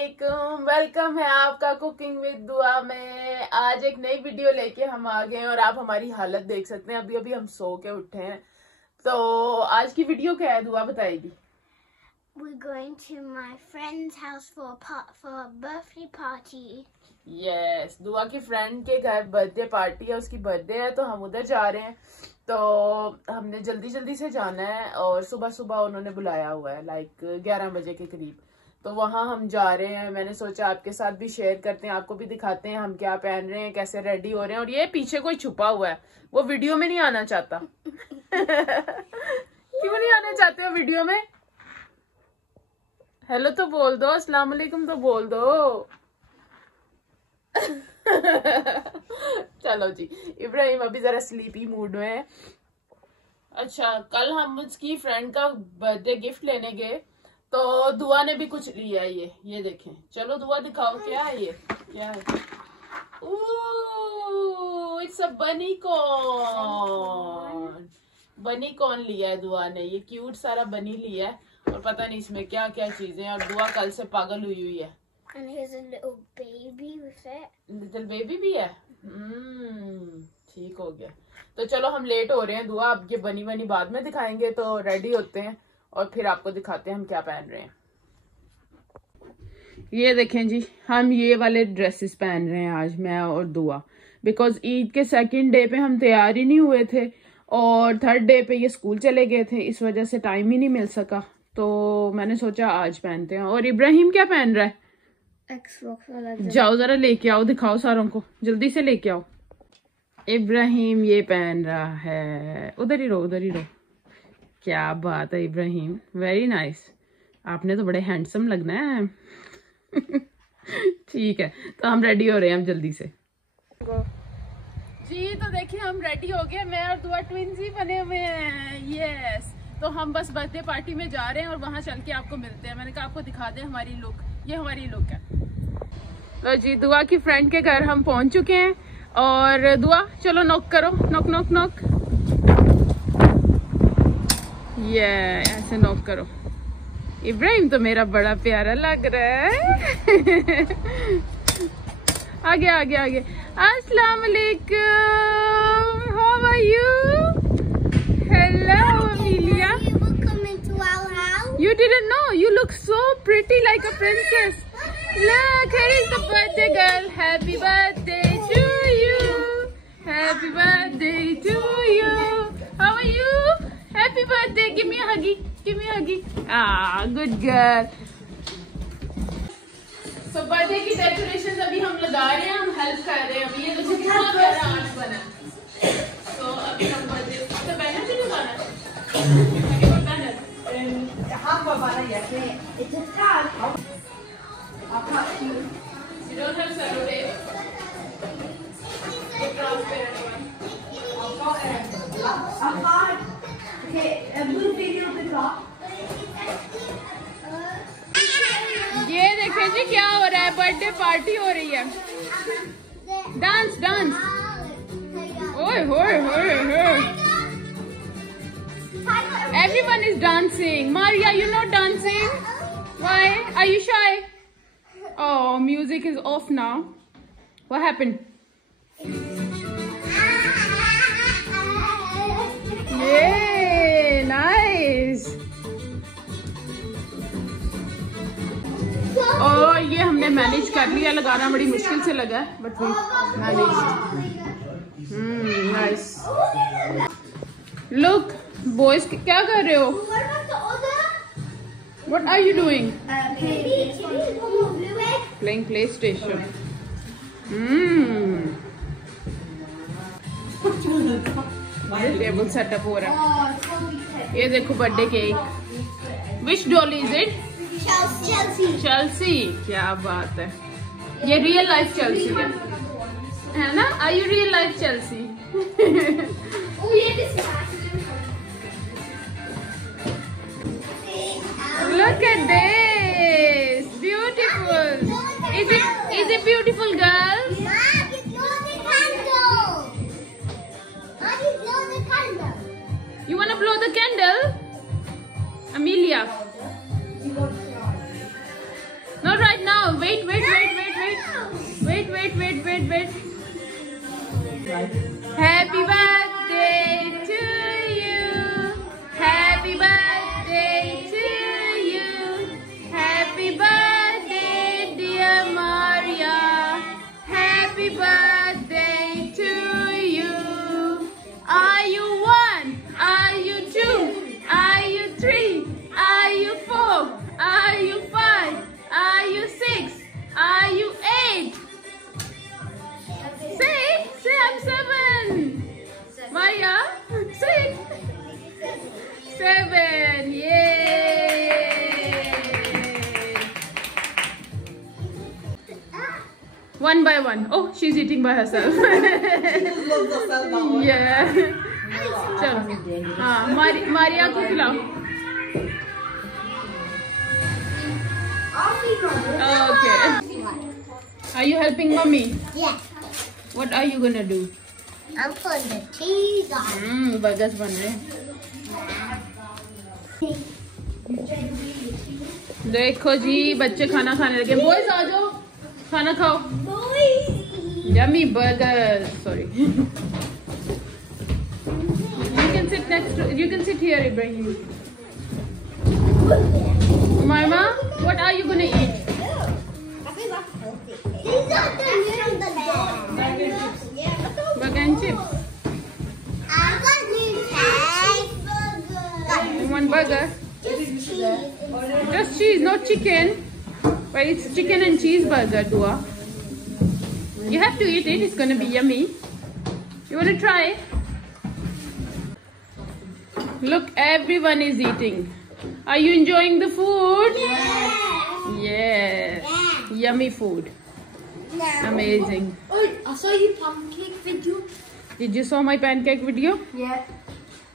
वालेकुम, वेलकम है आपका कुकिंग विद दुआ में। आज एक नई वीडियो लेके हम आ गए हैं और आप हमारी हालत देख सकते हैं। अभी अभी हम सो के उठे हैं। तो आज की वीडियो क्या है, दुआ बताएगी। We're going to my friend's house for a birthday party. Yes, दुआ की फ्रेंड के घर बर्थडे पार्टी है, उसकी बर्थडे है तो हम उधर जा रहे हैं। तो हमने जल्दी जल्दी से जाना है और सुबह सुबह उन्होंने बुलाया हुआ है, लाइक 11 बजे के करीब। तो वहां हम जा रहे हैं। मैंने सोचा आपके साथ भी शेयर करते हैं, आपको भी दिखाते हैं हम क्या पहन रहे हैं, कैसे रेडी हो रहे हैं। और ये पीछे कोई छुपा हुआ है, वो वीडियो में नहीं आना चाहता। क्यों नहीं आना चाहते हो वीडियो में? हेलो तो बोल दो, अस्सलाम वालेकुम तो बोल दो। चलो जी, इब्राहिम अभी जरा स्लीपी मूड में है। अच्छा, कल हम उसकी फ्रेंड का बर्थडे गिफ्ट लेने गए तो दुआ ने भी कुछ लिया है। ये देखें। चलो दुआ दिखाओ क्या है ये, क्या है। ओह, इट्स अ बनी कॉर्न। बनी कॉर्न लिया है दुआ ने। ये क्यूट सारा बनी लिया है और पता नहीं इसमें क्या क्या चीजें हैं। और दुआ कल से पागल हुई हुई है। And here's a little baby with it. Little baby भी है। ठीक हो गया। तो चलो हम लेट हो रहे हैं दुआ, अब ये बनी बनी बाद में दिखाएंगे। तो रेडी होते हैं और फिर आपको दिखाते हैं हम क्या पहन रहे हैं। ये देखें जी, हम ये वाले ड्रेसेस पहन रहे हैं आज, मैं और दुआ। बिकॉज ईद के सेकंड डे पे हम तैयार ही नहीं हुए थे और थर्ड डे पे ये स्कूल चले गए थे, इस वजह से टाइम ही नहीं मिल सका। तो मैंने सोचा आज पहनते हैं। और इब्राहिम क्या पहन रहा है? जाओ जरा लेके आओ, दिखाओ सारों को, जल्दी से लेके आओ। इब्राहिम ये पहन रहा है। उधर ही रहो, उधर ही रहो। क्या बात है इब्राहिम, वेरी नाइस। आपने तो बड़े हैंडसम लगना है। ठीक है, तो हम रेडी हो रहे हैं हम जल्दी से जी। तो देखिए हम रेडी हो गए, मैं और दुआ ट्विंस ही बने हुए हैं। यस, तो हम बस बर्थडे पार्टी में जा रहे हैं और वहां चल के आपको मिलते हैं। मैंने कहा आपको दिखा दें हमारी लुक। ये हमारी लुक है। तो जी दुआ की फ्रेंड के घर हम पहुंच चुके हैं। और दुआ चलो नॉक करो, नॉक नॉक नॉक। ये ऐसे नॉक करो। इब्राहिम तो मेरा बड़ा प्यारा लग रहा है। आगे आगे आगे। अस्सलाम वालेकुम, how are you? Hello Amelia. You didn't know? You look so pretty like a princess. Look, here is the birthday girl. Happy birthday to you. Happy birthday to you. How are you? Happy birthday. Give me a huggy. Give me a huggy. Ah, good girl. So birthday की decoration अभी हम लगा रहे हैं, हम help कर रहे हैं। अभी ये देखो कितना प्यारा आर्ट बना। तो अभी हम बर्थडे तो बैनर से लगाना है। It's a tag. You don't have cellotape? A transparent one. ये देखें जी क्या हो रहा है, बर्थडे पार्टी हो रही है। Dance dance. ओए होए होए होए। Everyone is dancing. Maria, you're not dancing? Why? Are you shy? Oh, music is off now. What happened? Yay, nice. और ये हमने मैनेज कर लिया, लगाना बड़ी मुश्किल से लगा but we manage. Nice. Look boys, क्या कर रहे हो? What are you doing? Playing PlayStation. Table setup हो रहा है। ये देखो birthday cake. Which doll is it? Chelsea. क्या बात है, ये रियल लाइफ चेल्सी है ना? Are you real life Chelsea? Look at this, beautiful. Is it beautiful, girls? You wanna blow the candle, Amelia? Not right now. wait. Happy birthday to you. Happy birthday to you. Happy birthday, dear Maria. Happy birthday to you. Are you 1? Are you 2? Are you 3? Are you 4? Are you 5? Are you 6? Are you 8? Say I'm 7. Maria, 6. 7. Yay! One by one. Oh, she's eating by herself. Yeah. चलो हाँ मारिया को खिलाओ. Okay. Are you helping mommy? Yes. What are you gonna do? I'm putting the cheese on. Burgers बन रहे. देखो जी बच्चे खाना खाने लगे. Boys आ जाओ खाना खाओ. Boys. Yummy burgers. Sorry. You can sit here, Ibrahim. Mama, what are you gonna eat? Burger and chips. I'm You want burger? Just cheese, not chicken. But it's chicken and cheeseburger, Duaa. You have to eat it. It's gonna be yummy. You wanna try? Look, everyone is eating. Are you enjoying the food? Yes. Yes. Yeah. Yummy food. Yeah. Amazing. Oh, I saw your pancake video. Did you saw my pancake video? Yeah.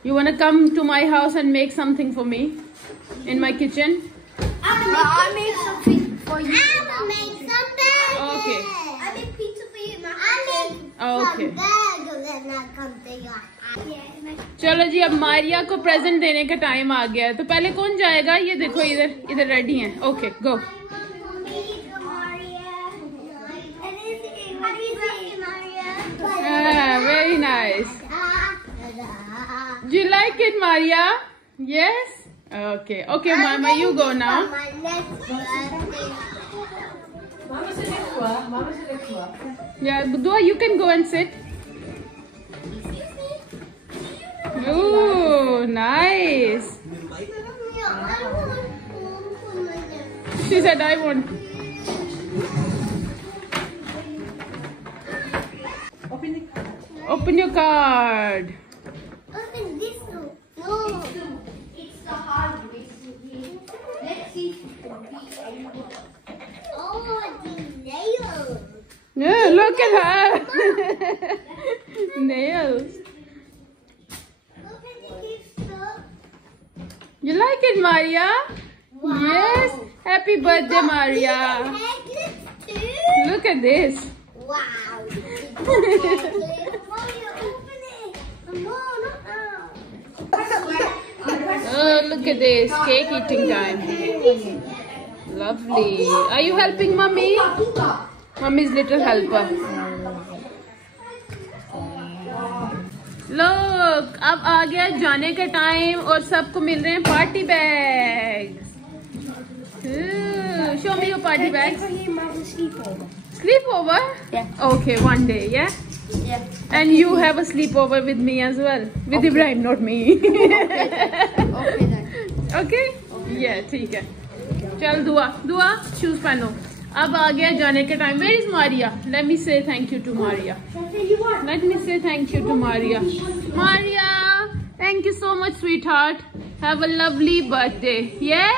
You wanna come to my house and make something for me in my kitchen? I'll make something for you. I'll make something. Okay. I make pizza for you. I make Okay. burgers and I'll come to your house. चलो जी अब मारिया को present देने का time आ गया है. तो पहले कौन जाएगा? ये देखो इधर रेडी हैं. Okay go. Very nice. Do you like it, Maria? Yes? Okay. Okay, Mama, you go now. Yeah, Duaa, you can go and sit. Oh, nice. She said, I want. Open your card. Open this one. No. It's the hard way. Let's see if it can be. Oh, the nails. Yeah, look at her. Nails. Open the gift store. You like it, Maria? Wow. Yes. Happy birthday, Maria. Magnets too. Look at this. Wow. Open it. No, not now. Oh, look at this. Cake eating time. Lovely. Are you helping Mummy? Mummy's little helper. Look, अब आ गया जाने का time और सबको मिल रहे हैं party bags. Show me your party bags. Sleepover? Yeah. Okay, one day, yeah? Yeah. And you have a sleepover with me as well. With Okay. Ibrahim, not me. Okay then. Okay? Yeah, ठीक है. चल दुआ shoes पहनो. अब आ गया जाने का time. Where is Maria? Let me say thank you to Maria. Let me say thank you to Maria. Maria, thank you so much, sweetheart. Have a lovely birthday. Yeah?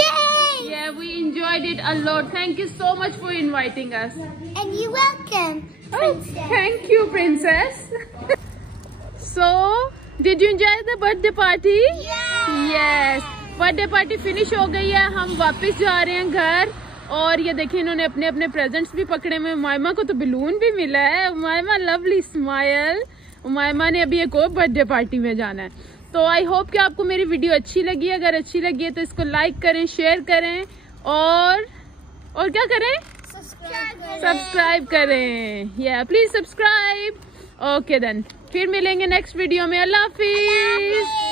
Yay! Yeah, we enjoyed it a lot. Thank you so much for inviting us. And you're welcome. Oh, thank you, princess. So, did you enjoy the birthday party? Yeah. Yes. Birthday party finish हो गई है. हम वापस जा रहे हैं घर. और ये देखिए इन्होंने अपने अपने प्रेजेंट्स भी पकड़े हुए. उमायमा को तो बलून भी मिला है. Umaima lovely smile. उमायमा ने अभी एक और बर्थडे पार्टी में जाना है. तो आई होप कि आपको मेरी वीडियो अच्छी लगी. अगर अच्छी लगी है तो इसको लाइक करें, शेयर करें और क्या करें? सब्सक्राइब करें। या प्लीज सब्सक्राइब। ओके देन, फिर मिलेंगे नेक्स्ट वीडियो में। अल्लाह हाफिज।